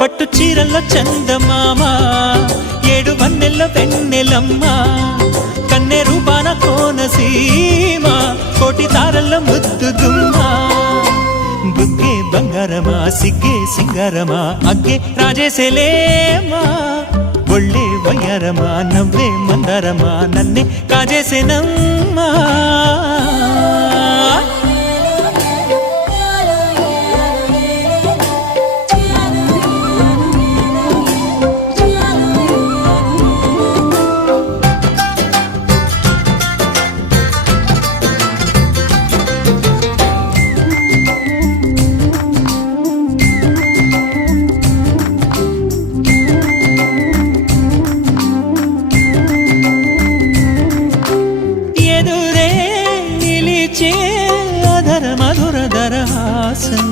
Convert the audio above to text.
పట్టు చీరల్లో చందమామ ఏడు వన్నెల్లో వెన్నెలమ్మ కన్నె రూపాన కోనసీమ కోటి తారల్లో ముద్దు గుమ్మ బుగ్గే బంగారమా సిగ్గే సింగారమా అగ్గే రాజేసేలేమా ఒళ్ళే వయ్యారమా నవ్వే మందారమా నన్నే కాజేసేనమ్మా మధుర దరహాసం